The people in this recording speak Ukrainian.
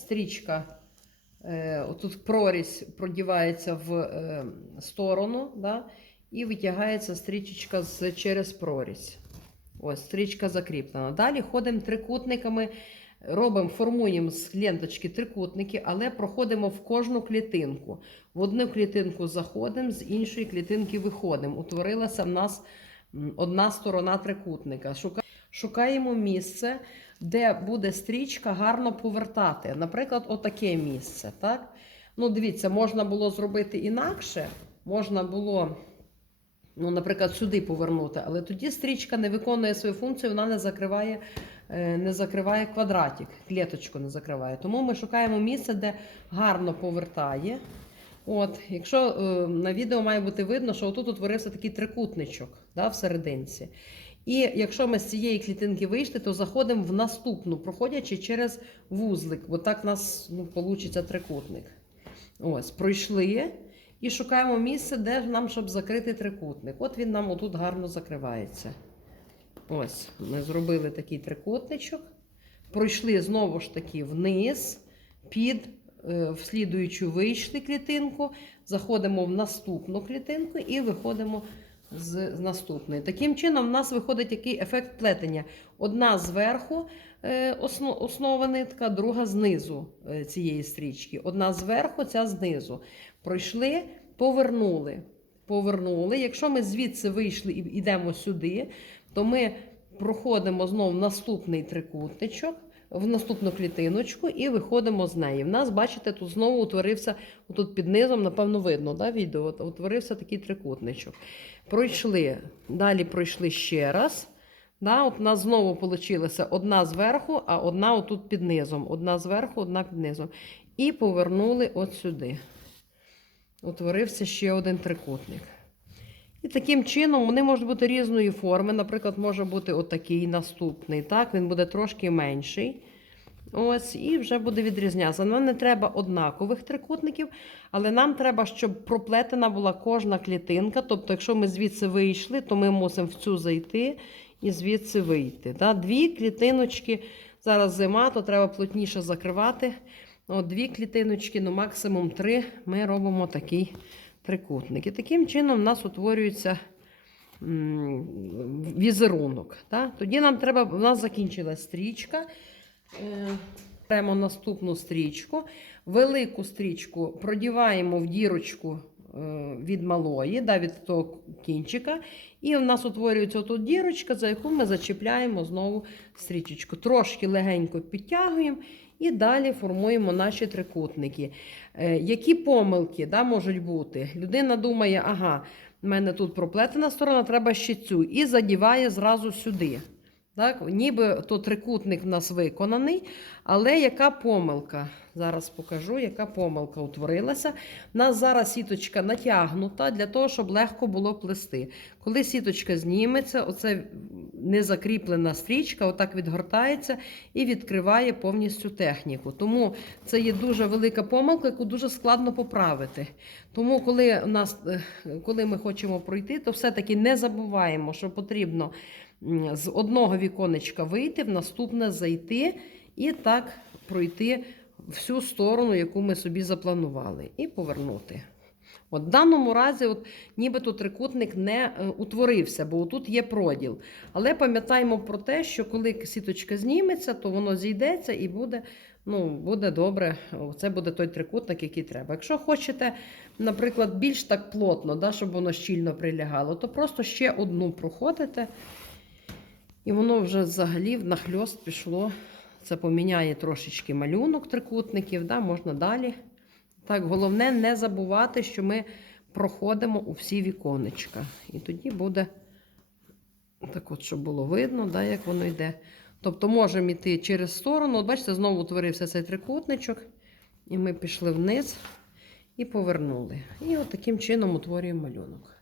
стрічка, е, отут прорізь продівається в е, сторону, да, і витягається стрічечка з, через прорізь. Ось, стрічка закріплена. Далі ходимо трикутниками, робимо, формуємо з ленточки трикутники, але проходимо в кожну клітинку. В одну клітинку заходимо, з іншої клітинки виходимо. Утворилася в нас одна сторона трикутника. Шука- Шукаємо місце, де буде стрічка гарно повертати. Наприклад, отаке місце. Так? Ну, дивіться, можна було зробити інакше. Можна було, ну, наприклад, сюди повернути, але тоді стрічка не виконує свою функцію, вона не закриває, е, не закриває квадратик, клеточку не закриває. Тому ми шукаємо місце, де гарно повертає. От, якщо е, на відео має бути видно, що отут утворився такий трикутничок да, в. І якщо ми з цієї клітинки вийшли, то заходимо в наступну, проходячи через вузлик. Бо так у нас ну, вийде трикутник. Ось, пройшли і шукаємо місце, де нам, щоб закрити трикутник. От він нам отут гарно закривається. Ось, ми зробили такий трикутничок. Пройшли знову ж таки вниз, під е, слідуючу вийшли клітинку, заходимо в наступну клітинку і виходимо з, наступної. Таким чином, в нас виходить який ефект плетення. Одна зверху е, осно, основа нитка, друга знизу е, цієї стрічки. Одна зверху, ця знизу. Пройшли, повернули. Повернули. Якщо ми звідси вийшли і йдемо сюди, то ми проходимо знову наступний трикутничок. В наступну клітиночку і виходимо з неї. В нас, бачите, тут знову утворився, тут під низом, напевно, видно, да, відео, утворився такий трикутничок. Пройшли, далі пройшли ще раз. Да, от у нас знову вийшла одна зверху, а одна отут під низом. Одна зверху, одна під низом. І повернули от сюди. Утворився ще один трикутник. І таким чином вони можуть бути різної форми. Наприклад, може бути отакий наступний. Так? Він буде трошки менший. Ось, і вже буде відрізнятися. Нам не треба однакових трикутників, але нам треба, щоб проплетена була кожна клітинка. Тобто, якщо ми звідси вийшли, то ми мусимо в цю зайти і звідси вийти. Да? Дві клітиночки. Зараз зима, то треба плотніше закривати. От Дві клітиночки, ну максимум три, ми робимо такий трикутник. І таким чином в нас утворюється візерунок. Так? Тоді нам треба, у нас закінчилась стрічка. Е, Беремо наступну стрічку. Велику стрічку продіваємо в дірочку від малої, да, від того кінчика. І в нас утворюється тут дірочка, за яку ми зачіпляємо знову стрічечку. Трошки легенько підтягуємо і далі формуємо наші трикутники. Е, які помилки да, можуть бути? Людина думає, ага, в мене тут проплетена сторона, треба ще цю. І задіває зразу сюди. Так, ніби то трикутник в нас виконаний, але яка помилка? Зараз покажу, яка помилка утворилася. У нас зараз сіточка натягнута для того, щоб легко було плести. Коли сіточка зніметься, оце незакріплена стрічка, отак відгортається і відкриває повністю техніку. Тому це є дуже велика помилка, яку дуже складно поправити. Тому, коли, у нас, е, коли ми хочемо пройти, то все-таки не забуваємо, що потрібно з одного віконечка вийти, в наступне зайти і так пройти всю сторону, яку ми собі запланували, і повернути. От в даному разі, от, нібито трикутник не е, утворився, бо тут є проділ. Але пам'ятаємо про те, що коли сіточка зніметься, то воно зійдеться і буде, ну, буде добре. Це буде той трикутник, який треба. Якщо хочете, наприклад, більш так плотно, да, щоб воно щільно прилягало, то просто ще одну проходите. І воно вже взагалі нахльост пішло. Це поміняє трошечки малюнок трикутників, да, можна далі. Так, головне не забувати, що ми проходимо у всі віконечка. І тоді буде так от, щоб було видно, да, як воно йде. Тобто можемо йти через сторону. От бачите, знову утворився цей трикутничок. І ми пішли вниз і повернули. І от таким чином утворюємо малюнок.